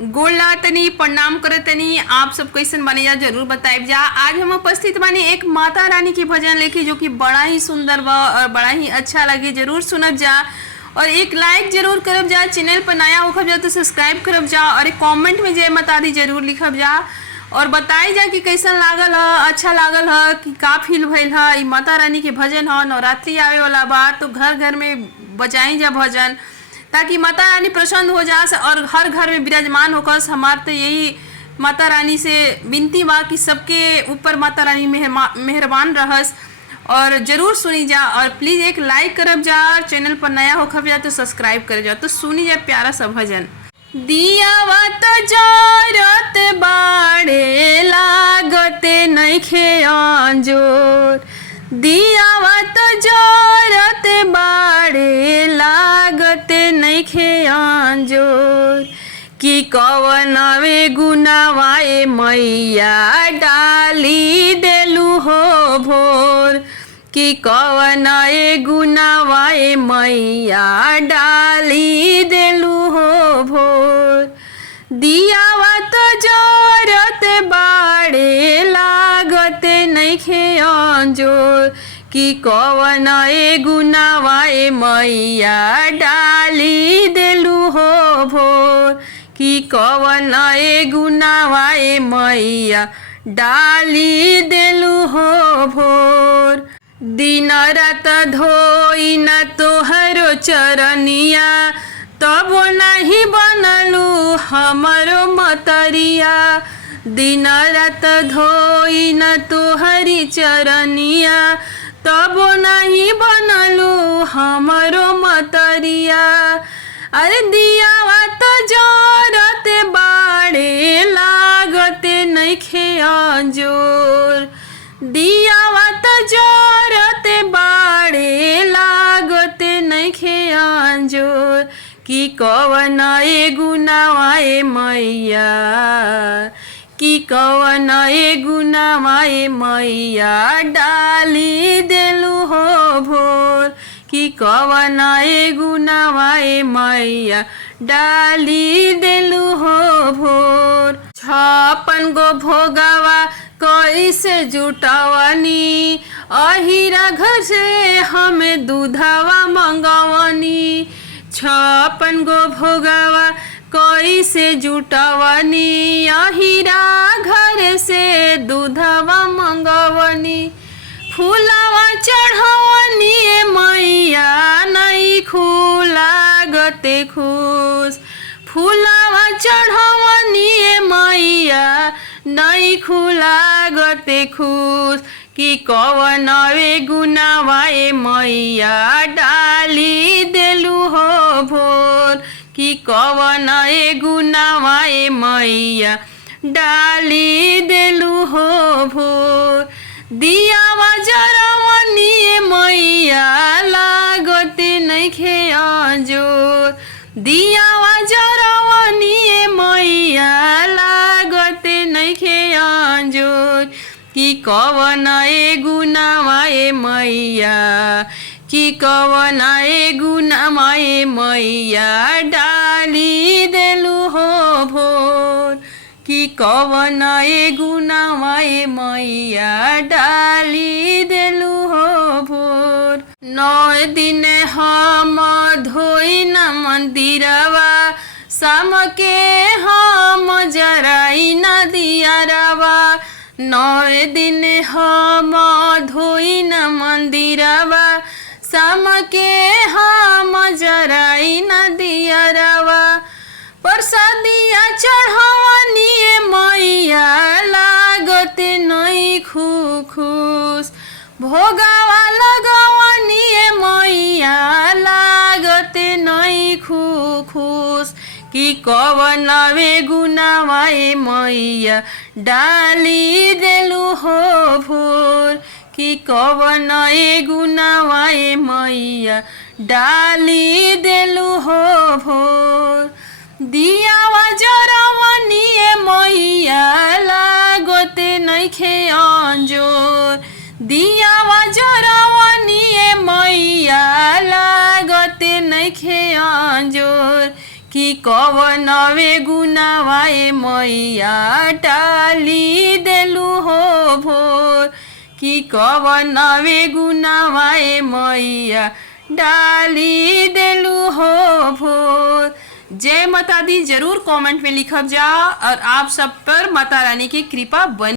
गोला तनी प्रणाम करतनी। आप सब कैसन बने जा जरूर बताएब जा। आज हम उपस्थित बानी एक माता रानी की भजन लेके, जो कि बड़ा ही सुंदर बा और बड़ा ही अच्छा लगे, जरूर सुनब जा और एक लाइक जरूर करब जा। चैनल पर नया होखब जा तो सब्सक्राइब करब जा और एक कमेंट में जय माता दी जरूर लिखब जा और बताई जा कि कैसन लागल है, अच्छा लागल है कि का फील भइल है। माता रानी के भजन है, नवरात्रि आवे वाला बा तो घर घर में बजाई जा भजन, ताकि माता रानी प्रसन्न हो जा और हर घर में विराजमान होकर। हमार तो यही माता रानी से विनती बा कि सबके ऊपर माता रानी मेहरबान रहस और जरूर सुनी जा। और प्लीज़ एक लाइक करब जा, चैनल पर नया होखब जा तो सब्सक्राइब कर जा। तो सुनी जा प्यारा सा भजन। दियावा तो जरत बाड़े लागते नइखे अंजोर, दियावा तो जरत बाड़े लागते नइखे अंजोर, कि कवनवे गुनावाए मैया डाली देलू हो भोर, कि कवनवे गुनावाए मैया डाली देलू हो भोर। दियावा तो जरत बाड़े लागते नइखे अंजोर, कि कवनवे गुनावाए मैया डाली देलू हो भोर, कि कवनवे गुनावाए मैया डाली देलू हो भोर। दिन रात धोई न तोहरो चरनिया, तब नहीं बनलू हमरो मतरिया। दिन रात धोई न तोहरी चरनिया, तब नहीं बनलू हमरो मतरिया। अरे दियावा तो जरत बाड़े लागते नइखे अंजोर, दियावा तो जरत बाड़े लागते नइखे अंजोर, कि कवनवे गुनावाए मैया, कि कवनवे गुनावाए मैया डाली देलू हो भोर, कि कवनवे गुनावाए मैया डाली देलू हो भोर। 56 गो भोगावा कैसे जुटवनी, अहिरा घर से हमें दूधवा मंगवनी। 56 गो भोगावा कैसे जुटवनी, अहिरा घर से दूधवा मंगवनी। फूलवा चढ़वनी मैया नहीं लागते खुश, फूलवा चढ़वनी मैया नहीं लागते खुश, कि कवनवे गुनावाए मैया डाली देलू हो भोर, कि कवनवे गुनावाए मैया डाली देलू हो भोर। दियावा जरवनी मैया लागते नइखे अंजोर, दियावा जरवनी मैया लागते नइखे अंजोर, कि कवनवे गुनावाए मैया, कि कवनवे गुनावाए मैया डाली देलू हो भोर, कि कवनवे गुनावाए मैया डाली देलू हो भोर। 9 दिन हम धोई न मंदिरवा, शाम के हम जराई न दियारवा। 9 दिन हम धोई न मंदिरवा, शाम के हम जराई न दियारवा। प्रसादिया चढ़वनी मैया लागते नहीं खुश, भोगावा लगवनी मैया लागते नहीं खुश, कि कवनवे गुनावाए मैया डाली देलू हो भोर, कि कवनवे गुनावाए मैया डाली देलू हो भोर। दियावा जरवनी मैया लागते नइखे अंजोर, दियावा जरवनी मैया लागते नइखे अंजोर, कि कवनवे गुनावाए मैया टाली देलू हो भोर, कि कवनवे गुनावाए मैया डाली देलू हो भोर। जय माता दी जरूर कमेंट में लिखब जा और आप सब पर माता रानी की कृपा बन